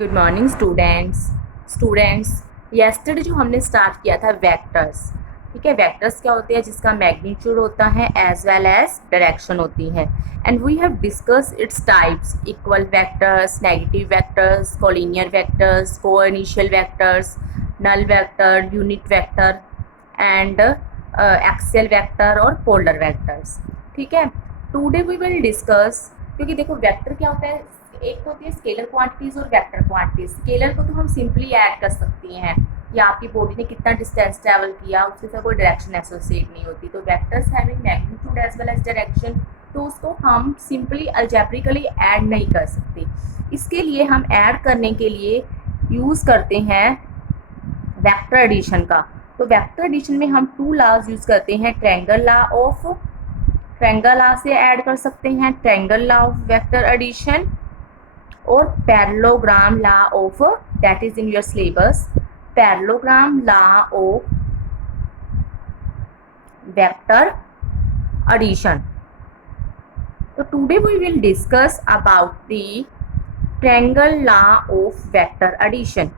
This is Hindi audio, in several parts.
गुड मॉर्निंग स्टूडेंट्स येस्टरडे जो हमने स्टार्ट किया था वेक्टर्स। ठीक है, वेक्टर्स क्या होते हैं? जिसका मैग्नीट्यूड होता है एज वेल एज डायरेक्शन होती है। And we have discuss its types: equal vectors, negative vectors, collinear vectors, coinitial vectors, null vector, unit vector and axial vector और पोलर वेक्टर्स। ठीक है, टुडे वी विल डिस्कस, क्योंकि देखो वेक्टर क्या होता है, एक तो होती है स्केलर क्वांटिटीज और वेक्टर क्वांटिटीज। स्केलर को तो हम सिंपली ऐड कर सकती हैं, या आपकी बॉडी ने कितना डिस्टेंस ट्रैवल किया उसके साथ कोई डायरेक्शन एसोसिएट नहीं होती। तो vectors having magnitude as well as direction, तो उसको हम सिंपली अलजेब्रिकली ऐड नहीं कर सकते। इसके लिए हम ऐड करने के लिए यूज़ करते हैं वेक्टर एडिशन का। तो वेक्टर एडिशन में हम टू लॉज यूज़ करते हैं। ट्रायंगल लॉ से ऐड कर सकते हैं, triangle law of vector addition, और parallelogram law of, that is in your syllabus, parallelogram law of vector addition. तो today we will discuss about the triangle law of vector addition.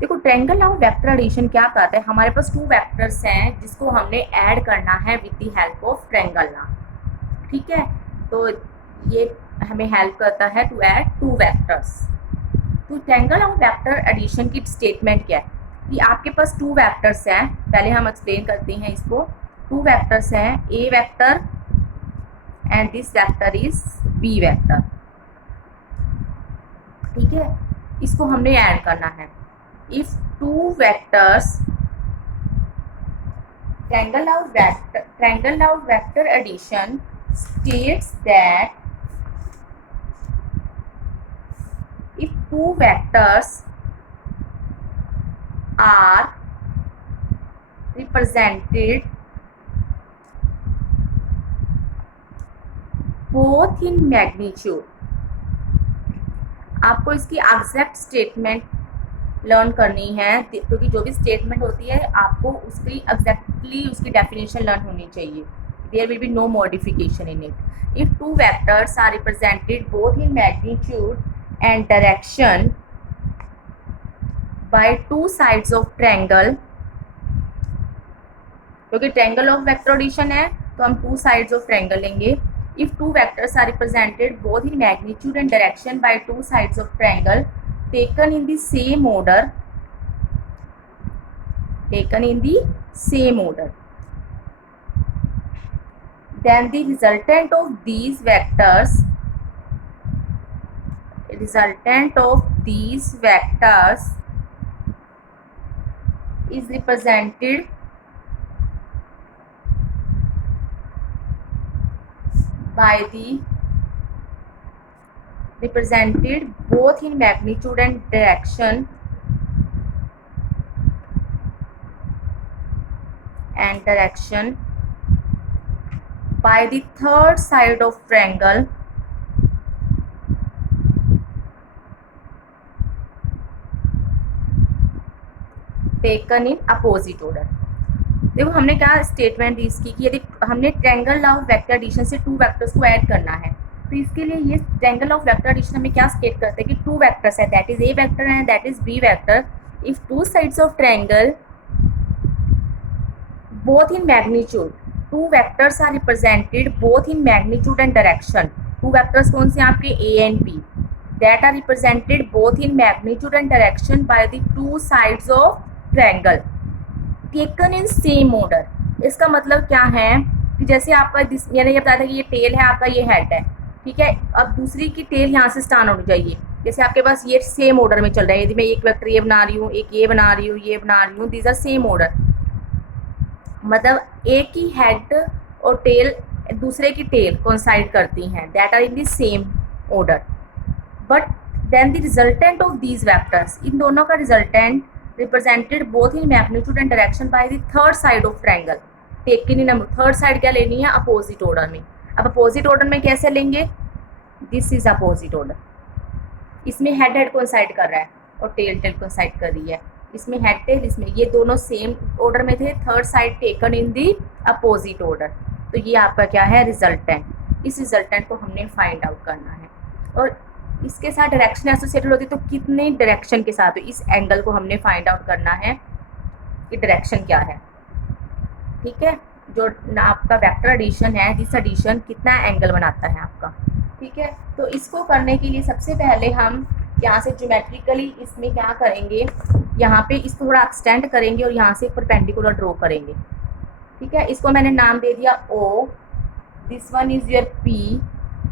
देखो, triangle law of vector addition क्या कहता है? हमारे पास टू वेक्टर्स हैं जिसको हमने ऐड करना है with the help of triangle law. ठीक है, तो ये हमें हेल्प करता है टू ऐड टू वेक्टर्स। तो ट्रायंगल ऑफ वेक्टर एडिशन की स्टेटमेंट क्या है कि आपके पास टू वेक्टर्स हैं। पहले हम एक्सप्लेन करते हैं इसको। टू वेक्टर्स हैं, A vector and this vector is B vector. ठीक है, इसको हमने ऐड करना है। If two vectors, triangle of vector addition states that if two vectors are represented both in magnitude, आपको इसकी एग्जैक्ट स्टेटमेंट लर्न करनी है, क्योंकि जो भी स्टेटमेंट होती है आपको उसकी एग्जैक्टली उसकी डेफिनेशन लर्न होनी चाहिए। There will be no modification in it. If two vectors are represented both in magnitude and direction by two sides of triangle, क्योंकि ट्रायंगल ऑफ वेक्टर एडिशन है तो हम टू साइड्स ऑफ ट्रायंगल लेंगे। If two vectors are represented both in magnitude and direction by two sides of triangle taken in the same order, then the resultant of these vectors is represented both in magnitude and direction by the third side of triangle taken in opposite order। देखो, हमने क्या स्टेटमेंट इसकी कि यदि हमने triangle law of vector addition से टू वेक्टर्स को ऐड करना है, तो इसके लिए ये ट्रायंगल ऑफ वेक्टर एडिशन हमें क्या स्टेट करते हैं कि टू वेक्टर्स है, that is A vector and that is B vector. If two sides of triangle both in magnitude, two vectors are represented both in magnitude and direction. Two vectors कौन से हैं आपके? A and B, that are represented both in magnitude and direction by the two sides of triangle taken in same order. इसका मतलब क्या है कि जैसे आपका मैंने ये बताया था कि ये टेल है आपका, ये हेड है। ठीक है, अब दूसरी की टेल यहाँ से स्टार्ट होनी चाहिए। जैसे आपके पास ये सेम ऑर्डर में चल रहा है, यदि मैं एक वेक्टर ये बना रही हूँ, एक ये बना रही हूँ, ये बना रही हूँ, दीज आर सेम ऑर्डर। मतलब एक ही हेड और टेल दूसरे की टेल कोइंसाइड करती हैं, that are in the same order. But then the resultant of these vectors, इन दोनों का resultant represented both in magnitude and direction by the third side of triangle taken in, third side क्या लेनी है? अपोजिट ऑर्डर में। अब अपोजिट ऑर्डर में कैसे लेंगे? This is opposite order. इसमें हेड कोइंसाइड कर रहा है और टेल कोइंसाइड कर रही है। इसमें हेड टेल, इसमें ये दोनों सेम ऑर्डर में थे, third side taken in the opposite order. तो ये आपका क्या है? रिजल्टेंट। इस रिजल्टेंट को हमने फाइंड आउट करना है। और इसके साथ डायरेक्शन एसोसिएटेड होती है, तो कितने डायरेक्शन के साथ, इस एंगल को हमने फाइंड आउट करना है कि डायरेक्शन क्या है। ठीक है, जो ना आपका वेक्टर एडिशन है, दिस एडिशन कितना एंगल बनाता है आपका। ठीक है, तो इसको करने के लिए सबसे पहले हम यहाँ से ज्योमेट्रिकली इसमें क्या करेंगे, यहाँ पे इसको थोड़ा एक्सटेंड करेंगे और यहाँ से एक परपेंडिकुलर ड्रॉ करेंगे। ठीक है, इसको मैंने नाम दे दिया O, this one is your P,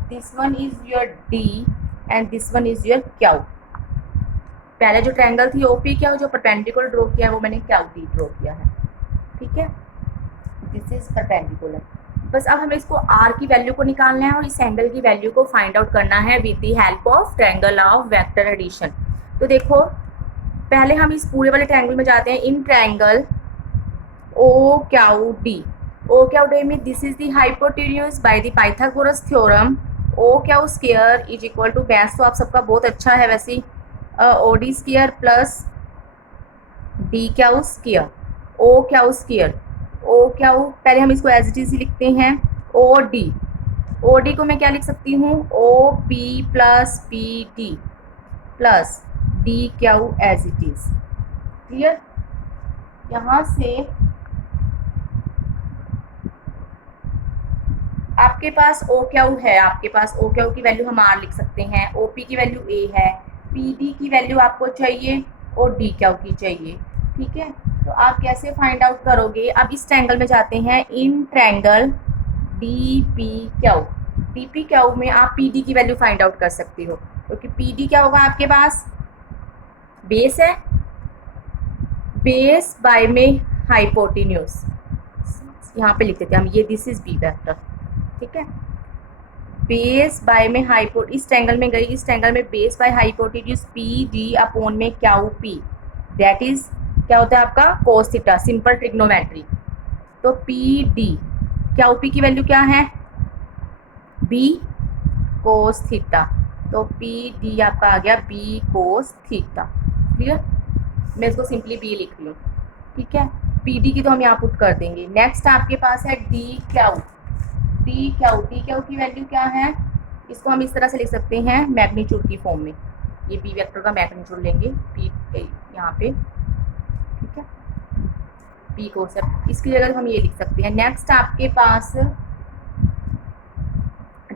this one is your D and this one is your Q। पहले जो ट्रायंगल थी OP क्या, जो परपेंडिकुलर ड्रॉ किया है वो मैंने QT ड्रॉ किया है। ठीक है, दिस इज परपेंडिकुलर। बस अब हमें इसको R की वैल्यू को निकालना है और इस एंगल की वैल्यू को फाइंड आउट करना है with the help of triangle of vector addition. तो देखो, पहले हम इस पूरे वाले ट्रायंगल में जाते हैं। इन ट्रायंगल OQD, OQD में this is the hypotenuse by the Pythagoras theorem. OQ square is equal to, maths तो आप सबका बहुत अच्छा है वैसे, OD square plus DQ square, OQ square. OQ पहले हम इसको एज इट इज ही लिखते हैं, OD को मैं क्या लिख सकती हूँ, OP plus PD plus DQ as it is. Clear, यहाँ से आपके पास OQ है, आपके पास OQ की वैल्यू हम R लिख सकते हैं, OP की वैल्यू A है, PD की वैल्यू आपको चाहिए और DQ की चाहिए। ठीक है, तो आप कैसे फाइंड आउट करोगे। अब इस ट्रायंगल में जाते हैं, इन ट्रायंगल DPQ में आप PD की वैल्यू फाइंड आउट कर सकते हो, क्योंकि PD क्या होगा आपके पास, बेस है, बेस बाय में हाइपोटेन्यूज, यहाँ पे लिख देते हैं हम ये, दिस इज B वेक्टर। ठीक है, बेस बाय में इस ट्रायंगल में गई, इस ट्रायंगल में base by hypotenuse PD upon में QP, दैट इज क्या होता है आपका कोस थीटा, सिंपल ट्रिग्नोमेट्री। तो PD, QP की वैल्यू क्या है, B कोस थीटा, तो PD आपका आ गया B कोस थीटा। क्लियर, मैं इसको सिंपली B लिख रही हूँ। ठीक है, PD की तो हम यहाँ पुट कर देंगे। नेक्स्ट आपके पास है DQ की वैल्यू क्या है, इसको हम इस तरह से लिख सकते हैं मैग्नीट्यूड की फॉर्म में, ये B वेक्टर का मैग्नीट्यूड लेंगे P यहाँ पे। ठीक है, P को सब इसकी जगह हम ये लिख सकते हैं। नेक्स्ट आपके पास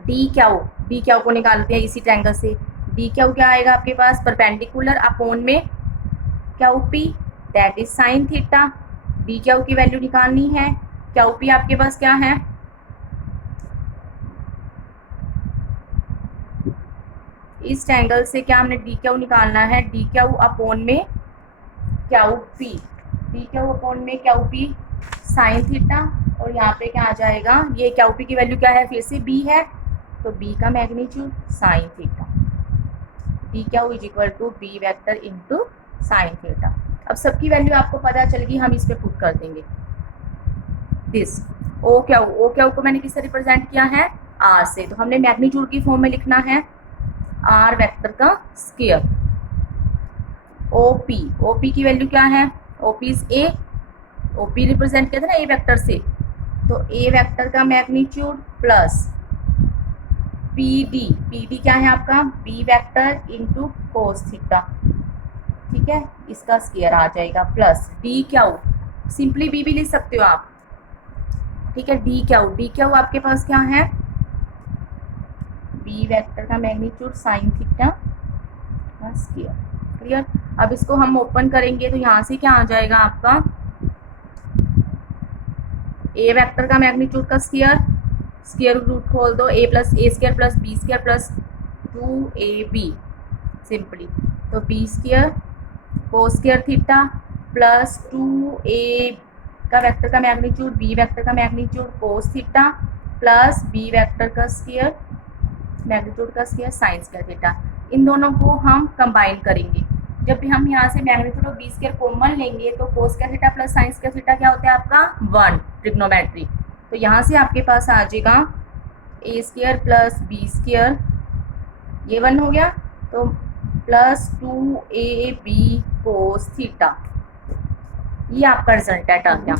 DQ को निकालते हैं इसी ट्रायंगल से। DQ क्या आएगा आपके पास, परपेंडिकुलर अपॉन में QP, that is sine theta. DQ की वैल्यू निकालनी है, QP आपके पास क्या है, इस ट्रायंगल से क्या हमने DQ निकालना है, DQ अपॉन में QP, DQ अपॉन में QP साइन थीटा, और यहाँ पे क्या आ जाएगा, ये QP की वैल्यू क्या है, फिर से B है, तो B का magnitude sine theta, DQ is equal to B vector into sine theta. अब सबकी वैल्यू आपको पता चल गई, हम इस पे पुट कर देंगे दिस OQ को मैंने किससे रिप्रेजेंट किया है, R से, तो हमने मैग्नीट्यूड की फॉर्म में लिखना है R वेक्टर का स्क्वायर। OP की वैल्यू क्या है, OP is A, OP represent किया था ना A वेक्टर से, तो A वेक्टर का मैग्नीट्यूड प्लस PD क्या है आपका, B vector into cos theta. ठीक है, इसका स्क्वायर आ जाएगा, प्लस DQ, सिंपली B भी लिख सकते हो आप। ठीक है, DQ आपके पास क्या है, B वेक्टर का मैग्नीट्यूड साइन थीटा का स्क्वायर। क्लियर, अब इसको हम ओपन करेंगे तो यहाँ से क्या आ जाएगा आपका, A वेक्टर का मैग्नीट्यूड का स्क्वायर रूट खोल दो, A plus A square plus B square plus 2AB simply, तो B square cos square theta plus 2A का वेक्टर का मैग्नीट्यूड, B वेक्टर का magnitude cos theta plus B vector का स्क्वायर मैग्नीट्यूड का स्क्वायर साइन स्क्वायर थीटा। इन दोनों को हम कंबाइन करेंगे, जब भी हम यहाँ से मैग्नीट्यूड और B स्क्वायर कॉमन लेंगे तो cos square theta plus sine square theta क्या होता है आपका 1 ट्रिग्नोमेट्री। तो यहाँ से आपके पास आ जाएगा A square plus B square, ये 1 हो गया, तो प्लस 2AB कोस थीटा, ये आपका रिजल्टेंट आ गया।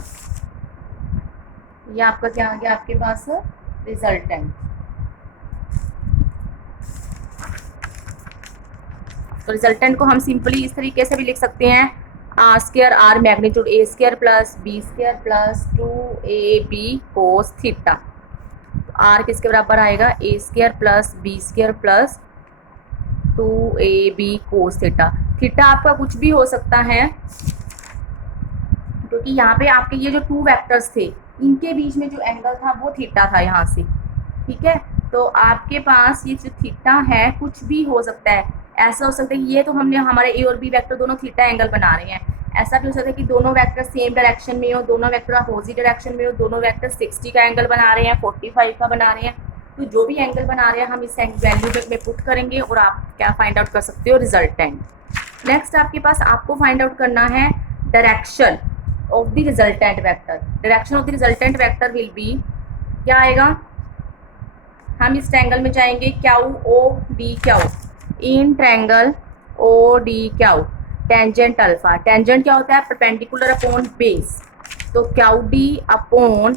ये आपका क्या आ गया आपके पास रिजल्टेंट। तो रिजल्टेंट को हम सिंपली इस तरीके से भी लिख सकते हैं, R square R magnitude A square plus B square plus 2ab cos theta. R किसके बराबर आएगा, A square plus B square plus 2ab cos theta. Theta आपका कुछ भी हो सकता है, क्योंकि यहाँ पे आपके ये जो टू वेक्टर्स थे इनके बीच में जो एंगल था वो थीटा था यहाँ से, ठीक है। तो आपके पास ये जो थीटा है कुछ भी हो सकता है, ऐसा हो सकता है कि ये तो हमने हमारे ए और बी वेक्टर दोनों थीटा एंगल बना रहे हैं, ऐसा भी हो सकता है कि दोनों वेक्टर सेम डायरेक्शन में हो, दोनों वेक्टर अपोजिट डायरेक्शन में हो, दोनों वेक्टर 60 का एंगल बना रहे हैं, 45 का बना रहे हैं। तो जो भी एंगल बना रहे हैं हम इस वैल्यू में पुट करेंगे और आप क्या फाइंड आउट कर सकते हो, रिजल्टेंट। नेक्स्ट आपके पास आपको फाइंड आउट करना है direction of the resultant vector. Direction of the resultant vector will be, क्या आएगा, हम इस ट्रायंगल में जाएंगे Q O D Q, in triangle O D Q tangent alpha. Tangent क्या होता है, परपेंडिकुलर अपॉन बेस, तो क्यू डी अपॉन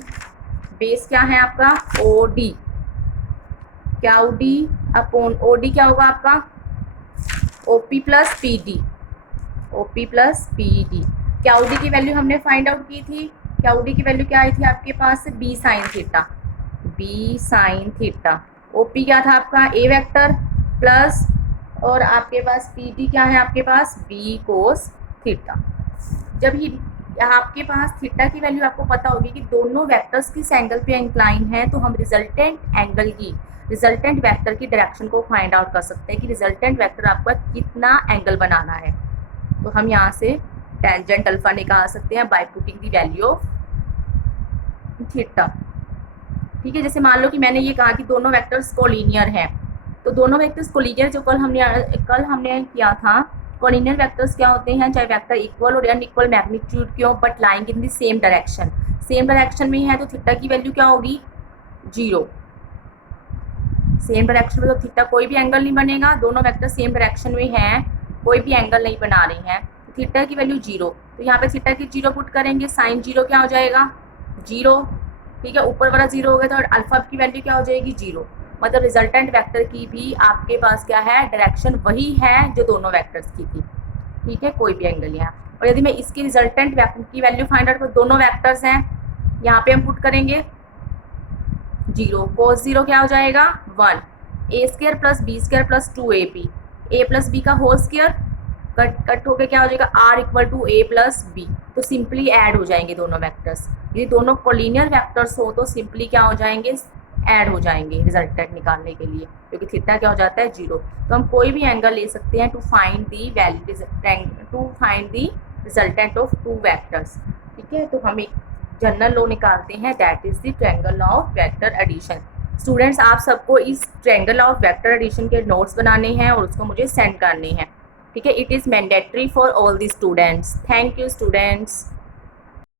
बेस क्या है आपका O D, Q D upon O D क्या होगा आपका OP plus P D, OP plus P D. Q D की वैल्यू हमने फाइंड आउट की थी, क्यू डी की वैल्यू क्या आई थी आपके पास, B sine theta, B sine theta. OP क्या था आपका ए वेक्टर प्लस, और आपके पास पी डी क्या है आपके पास, बी कोस थीटा। जब ही आपके पास थीटा की वैल्यू आपको पता होगी कि दोनों वेक्टर्स किस एंगल पे इंक्लाइन है, तो हम रिजल्टेंट एंगल की, रिजल्टेंट वेक्टर की डायरेक्शन को फाइंड आउट कर सकते हैं कि रिजल्टेंट वेक्टर आपका कितना एंगल बनाना है। तो हम यहाँ से टेंजेंट अल्फा निकाल सकते हैं by putting the value of theta, ठीक है। जैसे मान लो कि मैंने ये कहा कि दोनों वेक्टर्स कोलिनियर हैं, तो दोनों वेक्टर्स कोलिनियर जो कल हमने किया था, कोलिनियर वेक्टर्स क्या होते हैं, चाहे वेक्टर इक्वल और अनइक्वल मैग्नीट्यूड के हो but lying in the same direction, same direction में है तो थीटा की वैल्यू क्या होगी, 0। सेम डायरेक्शन में तो थीटा कोई भी एंगल नहीं बनेगा, दोनों वेक्टर सेम डायरेक्शन में हैं, कोई भी एंगल नहीं बना रही हैं, थीटा की वैल्यू 0। तो यहाँ पे थीटा की 0 पुट करेंगे, साइन 0 क्या हो जाएगा 0, ठीक है। ऊपर वाला 0 हो गया तो अल्फा की वैल्यू क्या हो जाएगी 0। मतलब रिजल्टेंट वेक्टर की भी आपके पास क्या है, डायरेक्शन वही है जो दोनों वेक्टर्स की थी, ठीक है, कोई भी एंगल यहाँ। और यदि मैं इसकी रिजल्टेंट वेक्टर की वैल्यू फाइंड आउट, दोनों वेक्टर्स हैं, यहाँ पे हम पुट करेंगे 0, कोस 0 क्या हो जाएगा 1, A square plus B square plus 2ab, A plus B का होल स्क्वायर कट होकर क्या हो जाएगा R equal to A plus B. तो सिंपली ऐड हो जाएंगे दोनों वेक्टर्स, यदि दोनों कोलिनियर वेक्टर्स हो तो सिंपली क्या हो जाएंगे, ऐड हो जाएंगे रिजल्टेंट निकालने के लिए, क्योंकि थीटा क्या हो जाता है 0। तो हम कोई भी एंगल ले सकते हैं to find the value, to find the resultant of two vectors, ठीक है। तो हम एक जनरल लॉ निकालते हैं, that is the triangle law of vector addition. Students आप सबको इस triangle law of vector addition के नोट्स बनाने हैं और उसको मुझे सेंड करने हैं, ठीक है। It is mandatory for all the students. Thank you students.